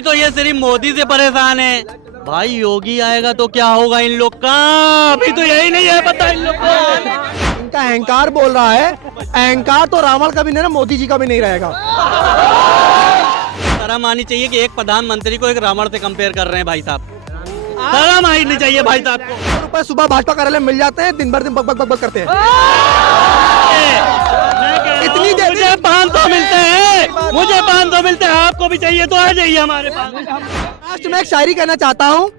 अभी तो ये सिर्फ मोदी से परेशान है भाई। योगी आएगा तो क्या होगा इन लोग का, अभी तो यही नहीं है पता इन लोग को। इनका अहंकार बोल रहा है, अहंकार तो रावण का भी नहीं है, मोदी जी का भी नहीं रहेगा। शर्म आनी चाहिए कि एक प्रधानमंत्री को एक रावण से कंपेयर कर रहे हैं भाई साहब। शर्म आनी चाहिए भाई साहब को। रुपए सुबह भाजपा कार्यालय मिल जाते हैं, दिन भर दिन बक बक बक बक करते हैं। इतनी देर मुझे 500 मिलते हैं, मुझे 500 मिलते हैं, आपको भी चाहिए तो आ जाइए हमारे पास। लास्ट में एक शायरी कहना चाहता हूँ,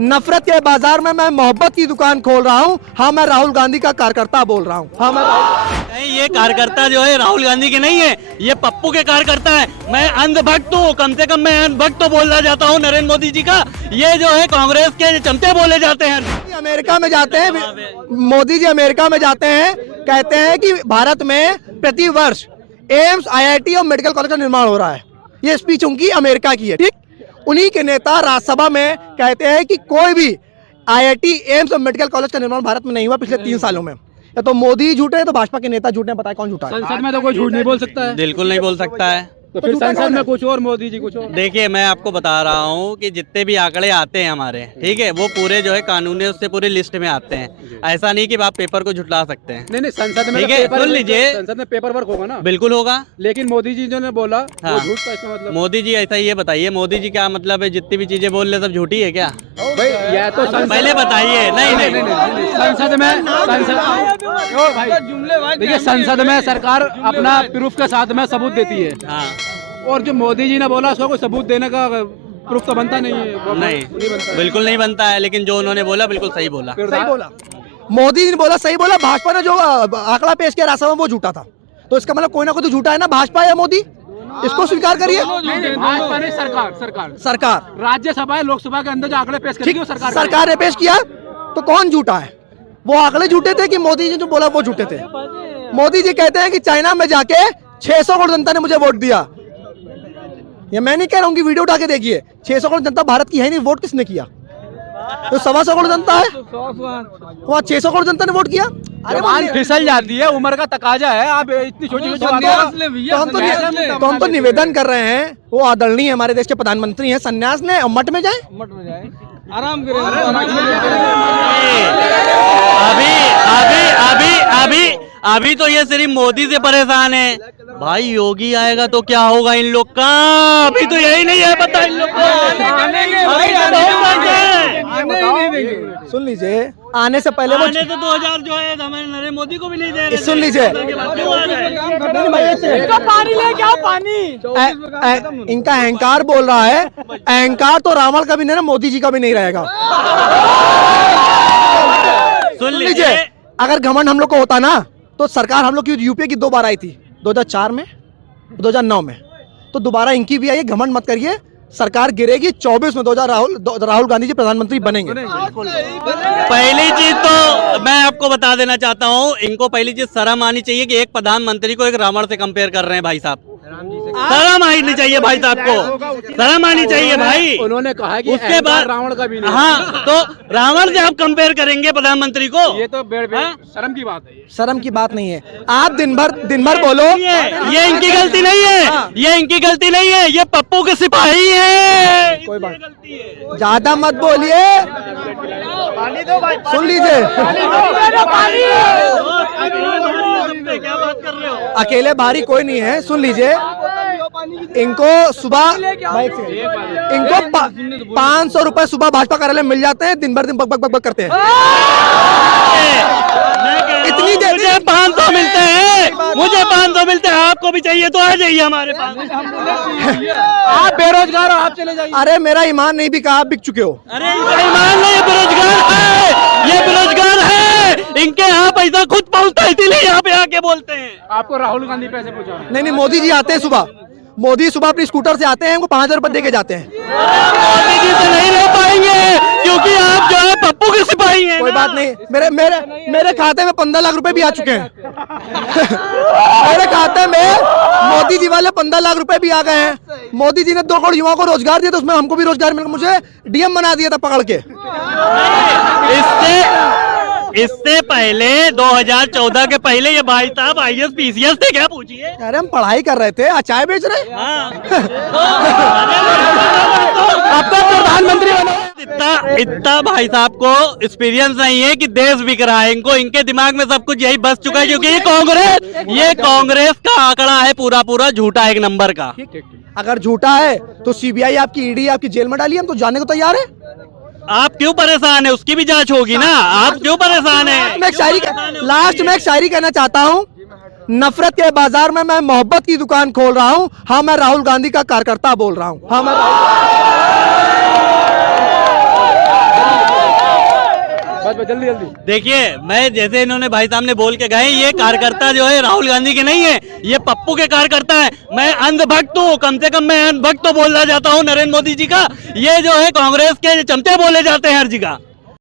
नफरत के बाजार में मैं मोहब्बत की दुकान खोल रहा हूँ। हाँ, मैं राहुल गांधी का कार्यकर्ता बोल रहा हूँ। हाँ, मैं नहीं, ये कार्यकर्ता जो है राहुल गांधी के नहीं है, ये पप्पू के कार्यकर्ता है। मैं अंधभक्त हूँ, कम से कम मैं अंधभक्त तो बोलना चाहता हूँ नरेंद्र मोदी जी का। ये जो है कांग्रेस के चमचे बोले जाते हैं। अमेरिका में जाते हैं, मोदी जी अमेरिका में जाते हैं, कहते हैं कि भारत में प्रति वर्ष एम्स, IIT और मेडिकल कॉलेज का निर्माण हो रहा है। ये स्पीच उनकी अमेरिका की है, ठीक। उन्हीं के नेता राज्यसभा में कहते हैं कि कोई भी IIT, एम्स और मेडिकल कॉलेज का निर्माण भारत में नहीं हुआ पिछले 3 सालों में। या तो मोदी झूठे हैं तो भाजपा के नेता झूठे हैं, बताए कौन झूठा है? संसद में तो कोई झूठ नहीं बोल सकता है। बिल्कुल नहीं बोल सकता है। तो फिर संसद में कुछ और, मोदी जी कुछ और। देखिए, मैं आपको बता रहा हूँ कि जितने भी आंकड़े आते हैं हमारे, ठीक है, वो पूरे जो है कानूनी उससे पूरी लिस्ट में आते हैं। ऐसा नहीं कि आप पेपर को झुटला सकते हैं। नहीं, संसद में ठीक है, सुन लीजिए, संसद में पेपर वर्क होगा ना। बिल्कुल होगा। लेकिन मोदी जी जो ने बोला हाँ। वो झूठ का इसका मतलब। मोदी जी ऐसा ये बताइए, मोदी जी क्या मतलब है, जितनी भी चीजें बोल रहे सब झूठी है क्या? भाई यह तो पहले बताइए। नहीं, संसद में देखिए, संसद में सरकार अपना प्रूफ के साथ में सबूत देती है। हाँ, और जो मोदी जी ने बोला उसका कोई सबूत देने का प्रूफ तो बनता नहीं है। नहीं बनता। बिल्कुल नहीं बनता है। लेकिन जो उन्होंने बोला बिल्कुल सही बोला। सही बोला, मोदी जी ने बोला सही बोला। भाजपा ने जो आंकड़ा पेश किया राज्यसभा में वो झूठा था, तो इसका मतलब कोई ना कोई तो झूठा है ना, भाजपा या मोदी। इसको स्वीकार करिए। भाजपा नहीं, सरकार राज्यसभा लोकसभा के अंदर जो आंकड़े पेश करेगी वो सरकार ने पेश किया, तो कौन झूठा है? वो आंकड़े झूठे थे कि मोदी जी जो बोला वो झूठे थे? मोदी जी कहते हैं कि चाइना में जाके 600 करोड़ जनता ने मुझे वोट दिया। ये मैं नहीं कह रहा हूँ कि वीडियो उठा के देखिए, 600 करोड़ जनता भारत की है नहीं, वोट किसने किया? तो 125 करोड़ जनता है, वहाँ 600 करोड़ जनता ने वोट किया। अरे जबान फिसल जाती है, उम्र का तकाजा है। आप इतनी छोटी छोटी बातों तो हम तो निवेदन कर रहे हैं, वो आदरणीय हमारे देश के प्रधानमंत्री हैं, संन्यास ने मठ में जाए, आराम करें। अभी तो ये सिर्फ मोदी से परेशान है भाई। योगी आएगा तो क्या होगा इन लोग का, अभी तो यही नहीं है पता इन लोग को। सुन लीजिए, आने से पहले वो आने तो 2000 जो है हमारे नरेंद्र मोदी को भी नहीं दे रहे। सुन लीजिए, पानी लेके आओ, पानी। इनका अहंकार बोल रहा है, अहंकार तो रावण का भी नहीं है, मोदी जी का भी नहीं रहेगा। सुन लीजिए, अगर घमंड हम लोग को होता ना, तो सरकार हम लोग की यूपीए की 2 बार आई थी, 2004 में, 2009 में, तो दोबारा इनकी भी आई है। घमंड मत करिए, सरकार गिरेगी 24 में। 2000 राहुल गांधी जी प्रधानमंत्री बनेंगे। पहली चीज तो मैं आपको बता देना चाहता हूँ, इनको पहली चीज शर्म आनी चाहिए कि एक प्रधानमंत्री को एक रावण से कंपेयर कर रहे हैं भाई साहब। शर्म आनी चाहिए भाई साहब को, शर्म आनी चाहिए भाई। उन्होंने कहा कि उसके बाद रावण का भी नहीं। हाँ, तो रावण से आप कंपेयर करेंगे प्रधानमंत्री को? ये तो शर्म की बात है। शर्म की बात नहीं है। आप दिन भर बोलो, ये इनकी गलती नहीं है, ये इनकी गलती नहीं है, ये पप्पू के सिपाही है। कोई बात, ज्यादा मत बोलिए। सुन लीजिए, क्या बात कर रहे हो? अकेले भारी कोई नहीं है। सुन लीजिए, इनको सुबह 500 रुपए सुबह भाजपा कार्यालय मिल जाते हैं, दिन भर दिन बक बक बक बक करते हैं। इतनी देर मुझे 500 मिलते हैं, मुझे 500 मिलते हैं, आपको भी चाहिए तो आ जाइए हमारे पास। आप बेरोजगार हो, आप चले जाइए। अरे मेरा ईमान नहीं बिका, आप बिक चुके हो। अरे इनका ईमान नहीं, बेरोजगार है, ये बेरोजगार है। इनके यहाँ पैसा खुद पहुँचता है, इसीलिए यहाँ पे आके बोलते हैं। आपको राहुल गांधी पैसे पहुँचा? नहीं, मोदी जी आते हैं सुबह, मोदी सुबह अपनी स्कूटर से आते हैं, उनको 5000 रुपए दे के जाते हैं। मोदी जी से नहीं रह पाएंगे क्योंकि आप जो है पप्पू के सिपाही हैं। कोई बात नहीं, मेरे खाते में 15 लाख रुपए भी आ चुके हैं। मेरे खाते में मोदी जी वाले 15 लाख रुपए भी आ गए हैं। मोदी जी ने 2 करोड़ युवाओं को रोजगार दिया, तो उसमें हमको भी रोजगार मिला। मुझे डीएम बना दिया था पकड़ के। इससे पहले 2014 के पहले ये भाई साहब IAS PCS थे क्या, पूछिए। अरे हम पढ़ाई कर रहे थे, अचाय बेच रहे। हाँ। इतना भाई साहब को एक्सपीरियंस नहीं है कि देश बिक रहा है। इनको इनके दिमाग में सब कुछ यही बस चुका है, क्योंकि ये कांग्रेस का आंकड़ा है पूरा पूरा झूठा, एक नंबर का। अगर झूठा है तो सीबीआई आपकी ईडी आपकी जेल में डालिए, हम तो जाने को तैयार है। आप क्यों परेशान है? उसकी भी जांच होगी ना, आप क्यों परेशान है? मैं लास्ट में एक शायरी कहना चाहता हूँ, नफरत के बाजार में मैं मोहब्बत की दुकान खोल रहा हूँ। हाँ, मैं राहुल गांधी का कार्यकर्ता बोल रहा हूँ। हाँ, मैं जल्दी जल्दी देखिए, मैं जैसे इन्होंने भाई साहब ने बोल के गए, ये कार्यकर्ता जो है राहुल गांधी के नहीं है, ये पप्पू के कार्यकर्ता है। मैं अंधभक्त हूँ, कम से कम मैं अंधभक्त तो बोलना चाहता हूँ नरेंद्र मोदी जी का। ये जो है कांग्रेस के चमचे बोले जाते हैं हर जगह।